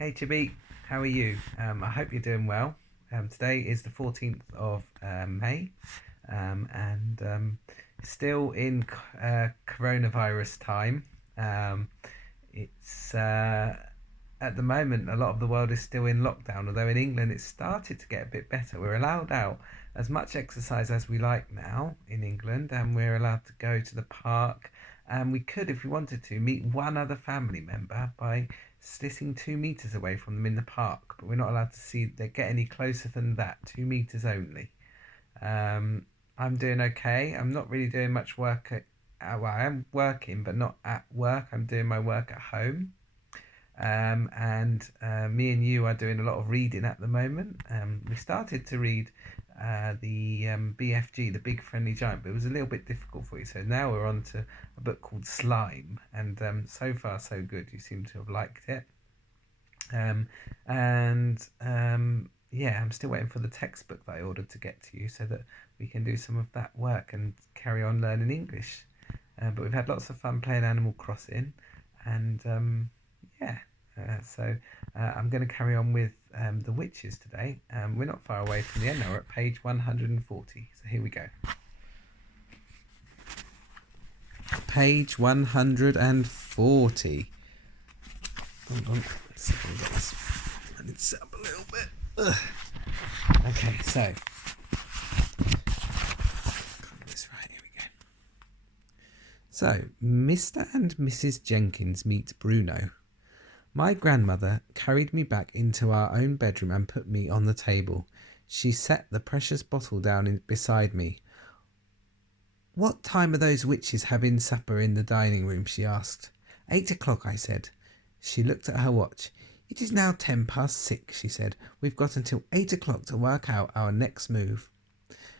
Hey Chibi, how are you? I hope you're doing well. Today is the 14th of May, and still in coronavirus time. Um, it's At the moment, a lot of the world is still in lockdown, although in England it's started to get a bit better. We're allowed out as much exercise as we like now in England, and we're allowed to go to the park. And we could, if we wanted to, meet one other family member by sitting 2 meters away from them in the park, but we're not allowed to see they get any closer than that. 2 meters only. Um, I'm doing okay. I'm not really doing much work well, I am working, but not at work. I'm doing my work at home. And Me and you are doing a lot of reading at the moment. We started to read the BFG, the Big Friendly Giant, but it was a little bit difficult for you. So now we're on to a book called Slime, and so far so good. You seem to have liked it. Um, yeah, I'm still waiting for the textbook that I ordered to get to you so that we can do some of that work and carry on learning English. But we've had lots of fun playing Animal Crossing, and yeah, I'm going to carry on with The Witches today. We're not far away from the end now. We're at page 140. So here we go. Page 140. Hold on. Let's see if we get this. I need to set up a little bit. Ugh. Okay, so. Got this right. Here we go. So, Mr. and Mrs. Jenkins meet Bruno. My grandmother carried me back into our own bedroom and put me on the table. She set the precious bottle down beside me. What time are those witches having supper in the dining room? She asked. 8 o'clock, I said. She looked at her watch. It is now 6:10, she said. We've got until 8 o'clock to work out our next move.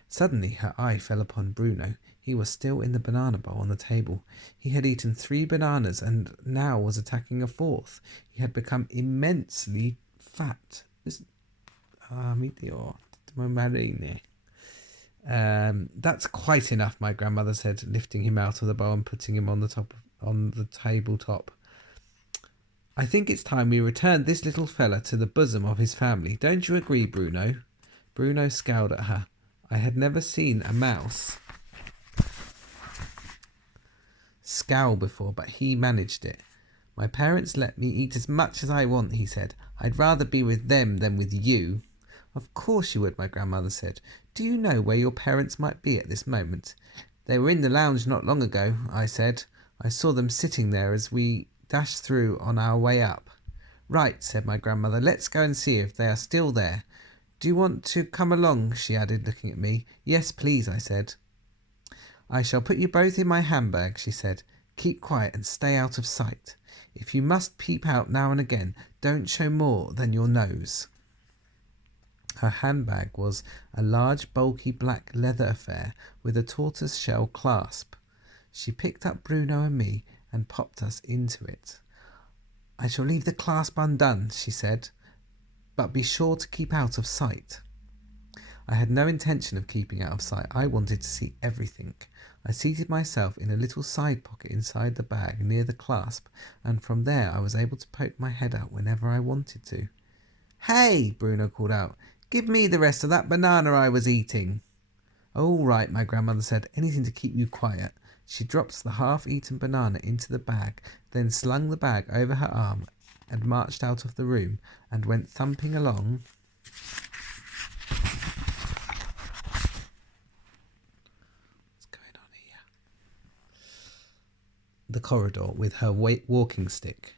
Suddenly her eye fell upon Bruno. He was still in the banana bowl on the table. He had eaten 3 bananas and now was attacking a fourth. He had become immensely fat. That's quite enough, my grandmother said, lifting him out of the bowl and putting him on the tabletop. I think it's time we returned this little fella to the bosom of his family. Don't you agree, Bruno? Bruno scowled at her. I had never seen a mouse scowl before, but he managed it. My parents let me eat as much as I want, he said. I'd rather be with them than with you. Of course you would, my grandmother said. Do you know where your parents might be at this moment? They were in the lounge not long ago, I said. I saw them sitting there as we dashed through on our way up. Right, said my grandmother. Let's go and see if they are still there. Do you want to come along? She added, looking at me. Yes, please, I said. I shall put you both in my handbag, she said. Keep quiet and stay out of sight. If you must peep out now and again, don't show more than your nose. Her handbag was a large, bulky black leather affair with a tortoise-shell clasp. She picked up Bruno and me and popped us into it. I shall leave the clasp undone, she said, but be sure to keep out of sight. I had no intention of keeping out of sight. I wanted to see everything. I seated myself in a little side pocket inside the bag near the clasp, and from there I was able to poke my head out whenever I wanted to. Hey, Bruno called out. Give me the rest of that banana I was eating. All right, my grandmother said. Anything to keep you quiet. She dropped the half-eaten banana into the bag, then slung the bag over her arm and marched out of the room and went thumping along the corridor with her walking stick.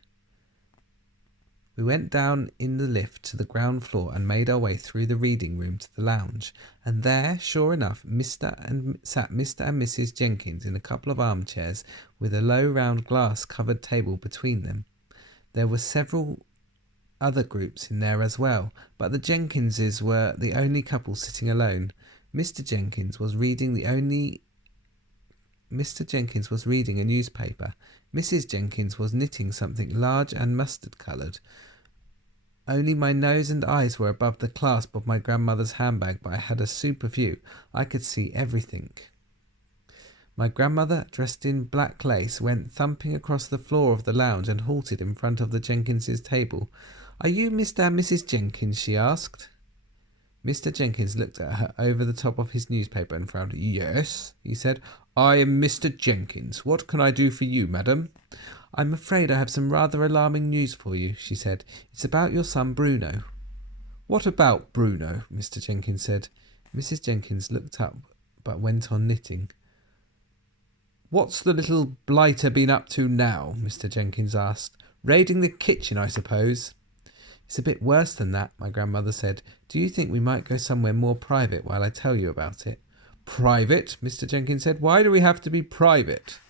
We went down in the lift to the ground floor and made our way through the reading room to the lounge, and there, sure enough, sat Mr. and Mrs. Jenkins in a couple of armchairs with a low round glass-covered table between them. There were several other groups in there as well, but the Jenkinses were the only couple sitting alone. Mr. Jenkins was reading a newspaper. Mrs. Jenkins was knitting something large and mustard-coloured. Only my nose and eyes were above the clasp of my grandmother's handbag, but I had a super view. I could see everything. My grandmother, dressed in black lace, went thumping across the floor of the lounge and halted in front of the Jenkinses' table. "Are you Mr. and Mrs. Jenkins?" she asked. Mr. Jenkins looked at her over the top of his newspaper and frowned. "Yes," he said, "I am Mr. Jenkins. What can I do for you, madam?" "I'm afraid I have some rather alarming news for you," she said. "It's about your son Bruno." "What about Bruno?" Mr. Jenkins said. Mrs. Jenkins looked up but went on knitting. "What's the little blighter been up to now?" Mr. Jenkins asked. "Raiding the kitchen, I suppose." "It's a bit worse than that," my grandmother said. "Do you think we might go somewhere more private while I tell you about it?" "Private?" Mr. Jenkins said. "Why do we have to be private?"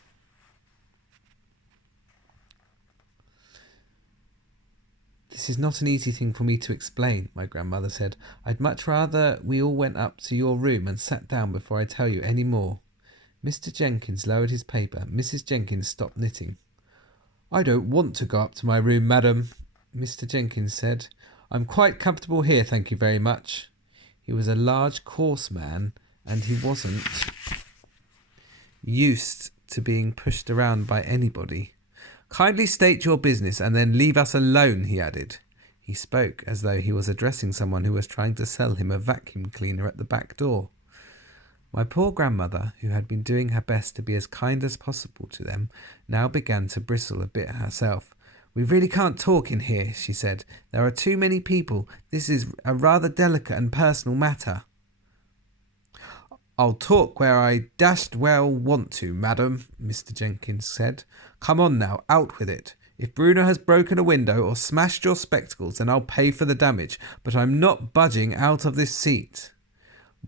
"This is not an easy thing for me to explain," my grandmother said. "I'd much rather we all went up to your room and sat down before I tell you any more." Mr. Jenkins lowered his paper. Mrs. Jenkins stopped knitting. "I don't want to go up to my room, madam," Mr. Jenkins said. "I'm quite comfortable here, thank you very much." He was a large, coarse man, and he wasn't used to being pushed around by anybody. "Kindly state your business and then leave us alone," he added. He spoke as though he was addressing someone who was trying to sell him a vacuum cleaner at the back door. My poor grandmother, who had been doing her best to be as kind as possible to them, now began to bristle a bit herself. "We really can't talk in here," she said. "There are too many people. This is a rather delicate and personal matter." "I'll talk where I dashed well want to, madam," Mr. Jenkins said. "Come on now, out with it. If Bruno has broken a window or smashed your spectacles, then I'll pay for the damage, but I'm not budging out of this seat."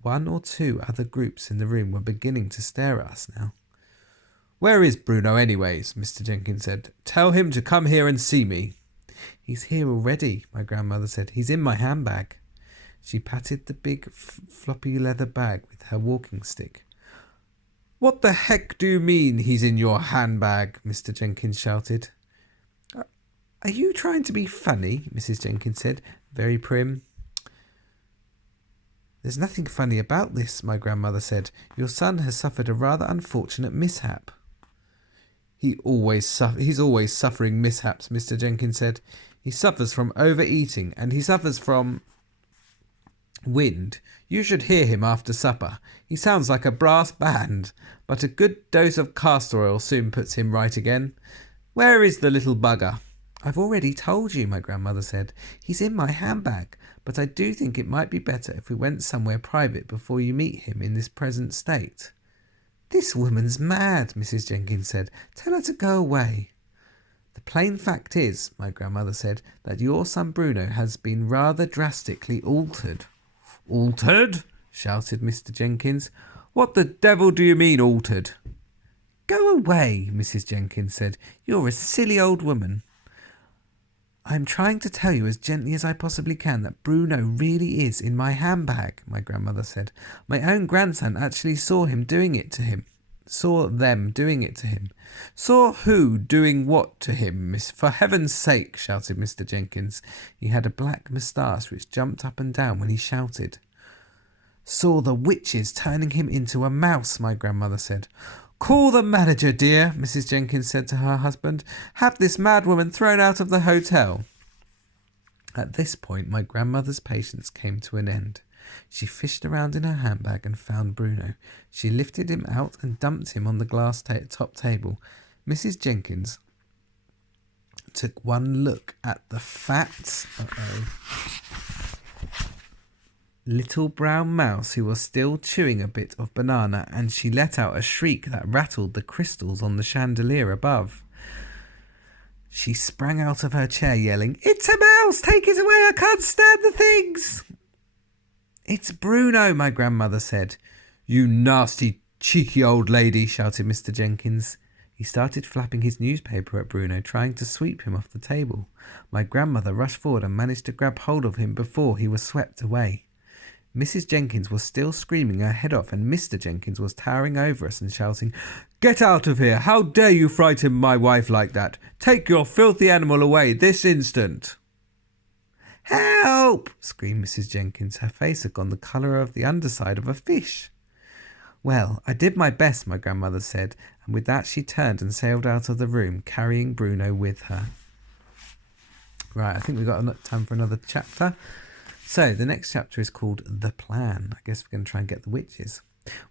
One or two other groups in the room were beginning to stare at us now. "Where is Bruno anyways?" Mr. Jenkins said. "Tell him to come here and see me." "He's here already," my grandmother said. "He's in my handbag." She patted the big floppy leather bag with her walking stick. "What the heck do you mean he's in your handbag?" Mr. Jenkins shouted. "Are you trying to be funny?" Mrs. Jenkins said, very prim. "There's nothing funny about this," my grandmother said. "Your son has suffered a rather unfortunate mishap." He's always suffering mishaps," Mr. Jenkins said. "He suffers from overeating, and he suffers from wind. You should hear him after supper. He sounds like a brass band, but a good dose of castor oil soon puts him right again. Where is the little bugger?" "I've already told you," my grandmother said. "He's in my handbag, but I do think it might be better if we went somewhere private before you meet him in this present state." "This woman's mad," Mrs. Jenkins said. "Tell her to go away." "The plain fact is," my grandmother said, "that your son Bruno has been rather drastically altered." "Altered?" shouted Mr. Jenkins. "What the devil do you mean, altered?" "Go away," Mrs. Jenkins said. "You're a silly old woman." "I'm trying to tell you as gently as I possibly can that Bruno really is in my handbag," my grandmother said. "My own grandson actually saw them doing it to him." "Saw who doing what to him, miss? For heaven's sake," shouted Mr. Jenkins. He had a black moustache which jumped up and down when he shouted. "Saw the witches turning him into a mouse," my grandmother said. "Call the manager, dear," Mrs. Jenkins said to her husband. "Have this mad woman thrown out of the hotel." At this point, my grandmother's patience came to an end. She fished around in her handbag and found Bruno. She lifted him out and dumped him on the glass top table. Mrs. Jenkins took one look at the fat little brown mouse who was still chewing a bit of banana, and she let out a shriek that rattled the crystals on the chandelier above. She sprang out of her chair yelling, "It's a mouse! Take it away! I can't stand the things!" "It's Bruno," my grandmother said. "You nasty, cheeky old lady," shouted Mr. Jenkins. He started flapping his newspaper at Bruno, trying to sweep him off the table. My grandmother rushed forward and managed to grab hold of him before he was swept away. Mrs. Jenkins was still screaming her head off, and Mr. Jenkins was towering over us and shouting, "Get out of here! How dare you frighten my wife like that? Take your filthy animal away this instant!" "Help!" screamed Mrs. Jenkins. Her face had gone the colour of the underside of a fish. "Well, I did my best," my grandmother said, and with that she turned and sailed out of the room, carrying Bruno with her. Right, I think we've got time for another chapter. So the next chapter is called The Plan. I guess we're going to try and get the witches.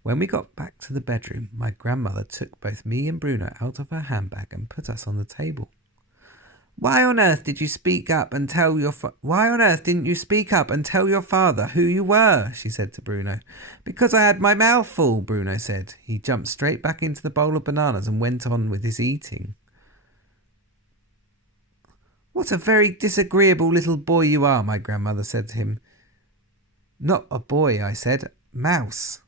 When we got back to the bedroom, my grandmother took both me and Bruno out of her handbag and put us on the table. Why on earth did you speak up and tell your Why on earth didn't you speak up and tell your father who you were? She said to Bruno. Because I had my mouth full, Bruno said. He jumped straight back into the bowl of bananas and went on with his eating. What a very disagreeable little boy you are, my grandmother said to him. Not a boy, I said. Mouse.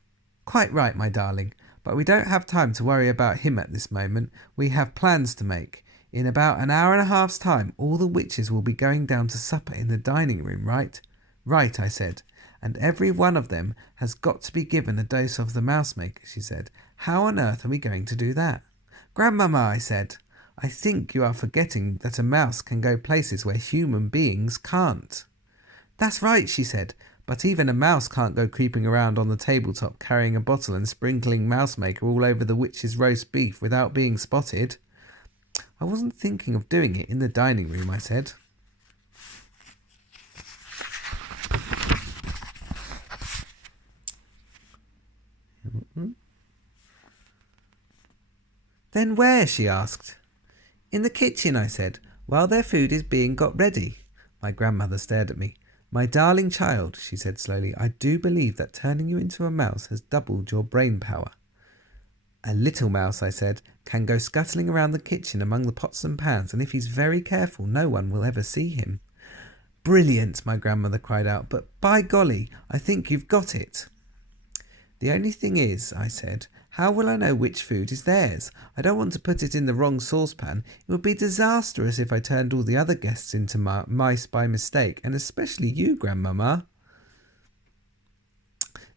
Quite right, my darling. But we don't have time to worry about him at this moment. We have plans to make. In about an hour and a half's time, all the witches will be going down to supper in the dining room, right? Right, I said. And every one of them has got to be given a dose of the mouse maker, she said. How on earth are we going to do that? Grandmama, I said, I think you are forgetting that a mouse can go places where human beings can't. That's right, she said. But even a mouse can't go creeping around on the tabletop carrying a bottle and sprinkling mouse maker all over the witch's roast beef without being spotted. I wasn't thinking of doing it in the dining room, I said. Then where? She asked. In the kitchen, I said, while their food is being got ready. My grandmother stared at me. My darling child, she said slowly, I do believe that turning you into a mouse has doubled your brain power. A little mouse, I said, can go scuttling around the kitchen among the pots and pans, and if he's very careful, no one will ever see him. Brilliant, my grandmother cried out, but by golly, I think you've got it. The only thing is, I said, how will I know which food is theirs? I don't want to put it in the wrong saucepan. It would be disastrous if I turned all the other guests into mice by mistake, and especially you, Grandmama.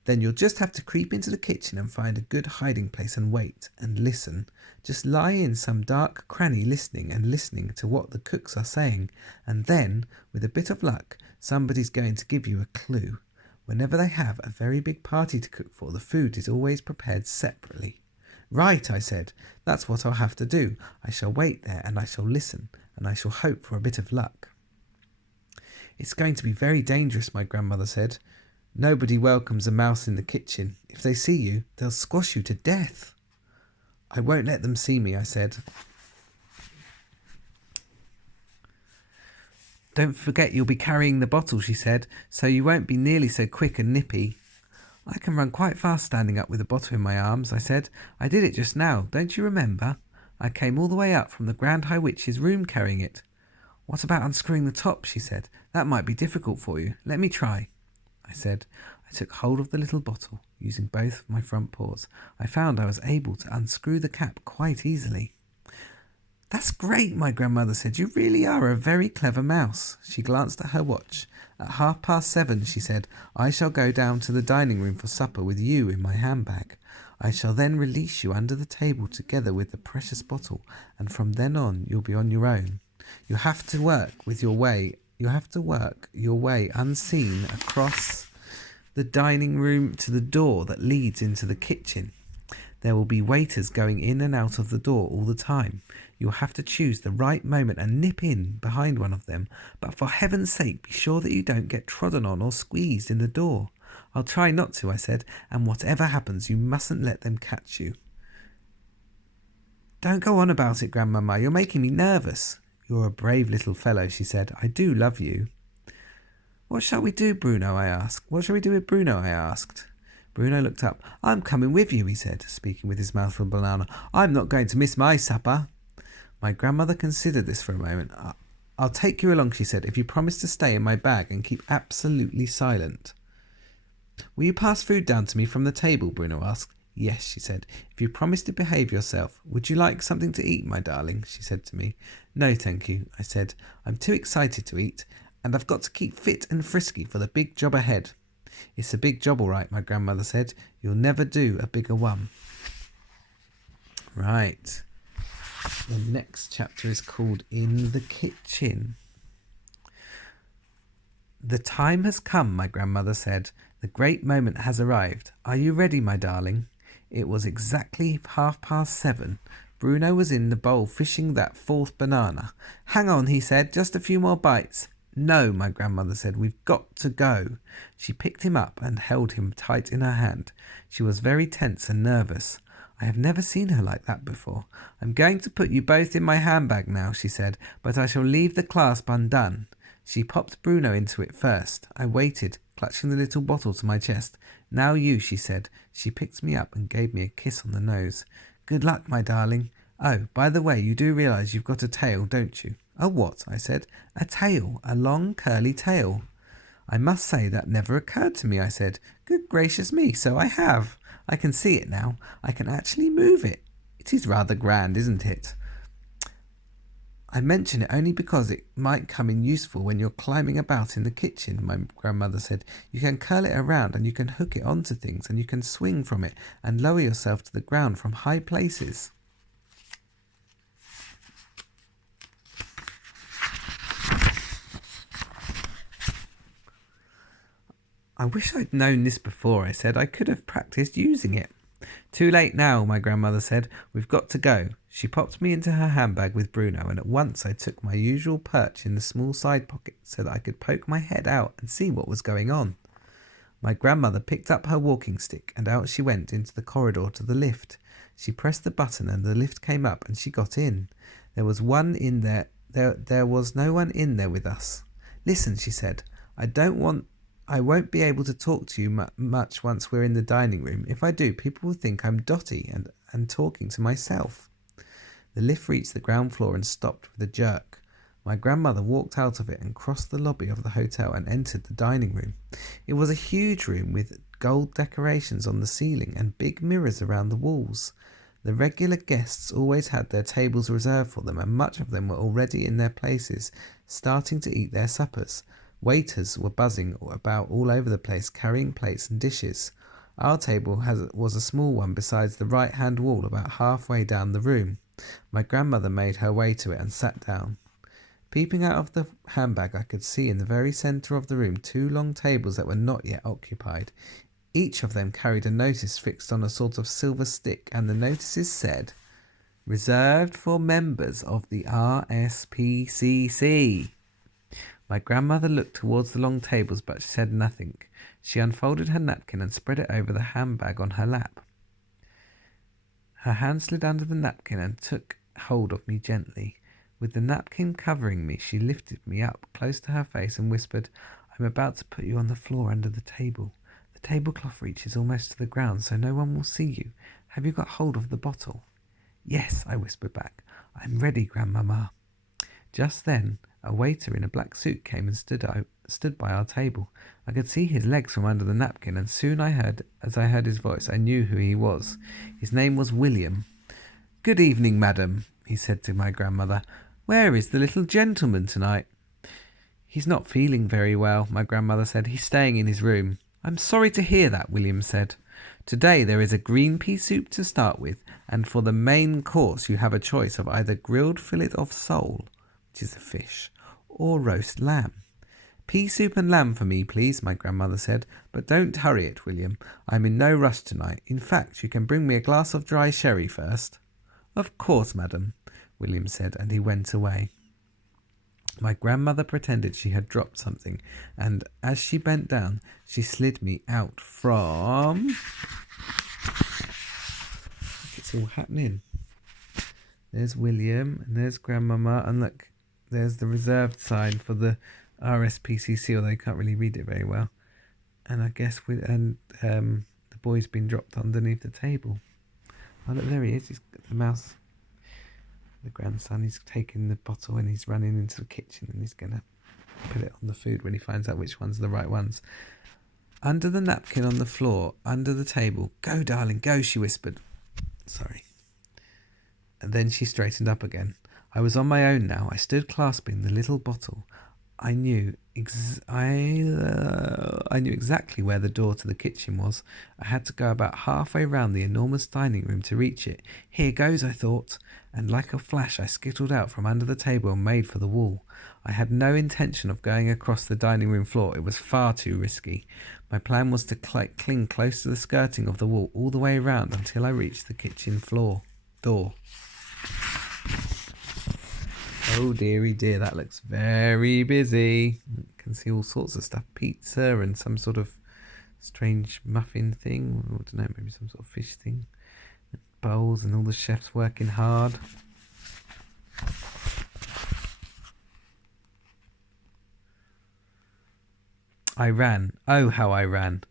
Then you'll just have to creep into the kitchen and find a good hiding place and wait and listen. Just lie in some dark cranny listening to what the cooks are saying, and then, with a bit of luck, somebody's going to give you a clue. Whenever they have a very big party to cook for, the food is always prepared separately. Right, I said. That's what I'll have to do. I shall wait there and I shall listen, and I shall hope for a bit of luck. It's going to be very dangerous, my grandmother said. Nobody welcomes a mouse in the kitchen. If they see you, they'll squash you to death. I won't let them see me, I said. Don't forget you'll be carrying the bottle, she said, so you won't be nearly so quick and nippy. I can run quite fast standing up with a bottle in my arms, I said. I did it just now, don't you remember? I came all the way up from the Grand High Witch's room carrying it. What about unscrewing the top, she said. That might be difficult for you. Let me try. I said. I took hold of the little bottle, using both of my front paws. I found I was able to unscrew the cap quite easily. That's great, my grandmother said. You really are a very clever mouse. She glanced at her watch. At 7:30, she said, I shall go down to the dining room for supper with you in my handbag. I shall then release you under the table together with the precious bottle, and from then on you'll be on your own. You have to work your way unseen across the dining room to the door that leads into the kitchen. There will be waiters going in and out of the door all the time. You'll have to choose the right moment and nip in behind one of them, but for heaven's sake be sure that you don't get trodden on or squeezed in the door. I'll try not to, I said, and whatever happens you mustn't let them catch you. Don't go on about it, Grandmama, you're making me nervous. You're a brave little fellow, she said. I do love you. What shall we do, Bruno? I asked. What shall we do with Bruno? I asked. Bruno looked up. I'm coming with you, he said, speaking with his mouth full of banana. I'm not going to miss my supper. My grandmother considered this for a moment. I'll take you along, she said, if you promise to stay in my bag and keep absolutely silent. Will you pass food down to me from the table? Bruno asked. Yes, she said, if you promise to behave yourself. Would you like something to eat, my darling? She said to me. No, thank you, I said. I'm too excited to eat, and I've got to keep fit and frisky for the big job ahead. It's a big job, all right, my grandmother said. You'll never do a bigger one. Right. The next chapter is called In the Kitchen. The time has come, my grandmother said. The great moment has arrived. Are you ready, my darling? It was exactly 7:30 Bruno was in the bowl fishing that fourth banana. "Hang on," he said, "just a few more bites." "No," my grandmother said, "we've got to go." She picked him up and held him tight in her hand. She was very tense and nervous. I have never seen her like that before. "I'm going to put you both in my handbag now," she said, "but I shall leave the clasp undone." She popped Bruno into it first. I waited, clutching the little bottle to my chest. "Now you," she said. She picked me up and gave me a kiss on the nose. "Good luck, my darling. Oh, by the way, you do realise you've got a tail, don't you?" "A what?" I said. "A tail, a long curly tail." "I must say that never occurred to me," I said. "Good gracious me, so I have. I can see it now. I can actually move it. It is rather grand, isn't it?" "I mention it only because it might come in useful when you're climbing about in the kitchen," my grandmother said. "You can curl it around and you can hook it onto things and you can swing from it and lower yourself to the ground from high places." "I wish I'd known this before," I said. "I could have practiced using it." "Too late now," my grandmother said. "We've got to go." She popped me into her handbag with Bruno, and at once I took my usual perch in the small side pocket so that I could poke my head out and see what was going on. My grandmother picked up her walking stick, and out she went into the corridor to the lift. She pressed the button and the lift came up and she got in. There was one in there. There was no one in there with us. "Listen," she said. I won't be able to talk to you much once we're in the dining room. If I do, people will think I'm Dotty and talking to myself." The lift reached the ground floor and stopped with a jerk. My grandmother walked out of it and crossed the lobby of the hotel and entered the dining room. It was a huge room with gold decorations on the ceiling and big mirrors around the walls. The regular guests always had their tables reserved for them, and much of them were already in their places, starting to eat their suppers. Waiters were buzzing about all over the place, carrying plates and dishes. Our table was a small one beside the right-hand wall about halfway down the room. My grandmother made her way to it and sat down. Peeping out of the handbag, I could see in the very centre of the room 2 long tables that were not yet occupied. Each of them carried a notice fixed on a sort of silver stick, and the notices said, "Reserved for members of the RSPCC." My grandmother looked towards the long tables, but she said nothing. She unfolded her napkin and spread it over the handbag on her lap. Her hand slid under the napkin and took hold of me gently. With the napkin covering me, she lifted me up close to her face and whispered, "I'm about to put you on the floor under the table. The tablecloth reaches almost to the ground, so no one will see you. Have you got hold of the bottle?" "Yes," I whispered back. "I'm ready, Grandmama." Just then, a waiter in a black suit came and stood by our table. I could see his legs from under the napkin, and soon as I heard his voice, I knew who he was. His name was William. "Good evening, madam," he said to my grandmother. "Where is the little gentleman tonight?" "He's not feeling very well," my grandmother said. "He's staying in his room." "I'm sorry to hear that," William said. "Today there is a green pea soup to start with, and for the main course you have a choice of either grilled fillet of sole, which is a fish, or roast lamb." "Pea soup and lamb for me, please," my grandmother said. "But don't hurry it, William. I'm in no rush tonight. In fact, you can bring me a glass of dry sherry first." "Of course, madam," William said, and he went away. My grandmother pretended she had dropped something, and as she bent down, she slid me out from... Look, it's all happening. There's William, and there's Grandmama, and look, there's the reserved sign for the RSPCC, although you can't really read it very well. And I guess the boy's been dropped underneath the table. Oh, look, there he is. He's got the mouse. The grandson, he's taken the bottle and he's running into the kitchen and he's going to put it on the food when he finds out which one's the right ones. Under the napkin on the floor, under the table. "Go, darling, go," she whispered. Sorry. And then she straightened up again. I was on my own now. I stood clasping the little bottle. I knew exactly where the door to the kitchen was. I had to go about halfway round the enormous dining room to reach it. "Here goes," I thought, and like a flash I skittled out from under the table and made for the wall. I had no intention of going across the dining room floor. It was far too risky. My plan was to cling close to the skirting of the wall all the way round until I reached the kitchen floor door. Oh dearie dear, that looks very busy. You can see all sorts of stuff. Pizza and some sort of strange muffin thing. I don't know, maybe some sort of fish thing. Bowls and all the chefs working hard. I ran. Oh, how I ran.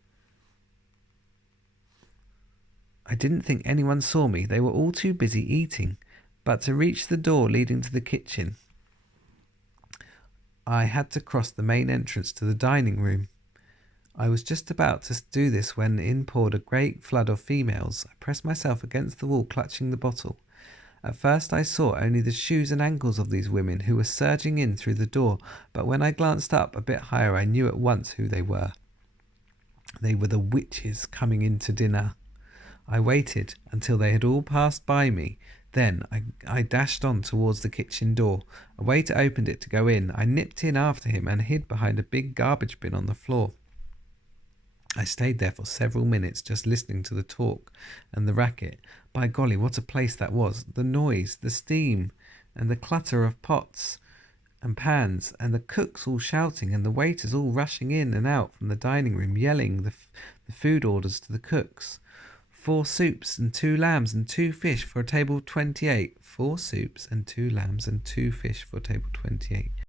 I didn't think anyone saw me. They were all too busy eating. But to reach the door leading to the kitchen, I had to cross the main entrance to the dining room. I was just about to do this when in poured a great flood of females. I pressed myself against the wall, clutching the bottle. At first I saw only the shoes and ankles of these women who were surging in through the door, but when I glanced up a bit higher I knew at once who they were. They were the witches coming in to dinner. I waited until they had all passed by me. Then I dashed on towards the kitchen door. A waiter opened it to go in. I nipped in after him and hid behind a big garbage bin on the floor. I stayed there for several minutes just listening to the talk and the racket. By golly, what a place that was. The noise, the steam, and the clatter of pots and pans, and the cooks all shouting, and the waiters all rushing in and out from the dining room, yelling the food orders to the cooks. 4 soups and 2 lambs and 2 fish for a table of 28. 4 soups and 2 lambs and 2 fish for a table of 28.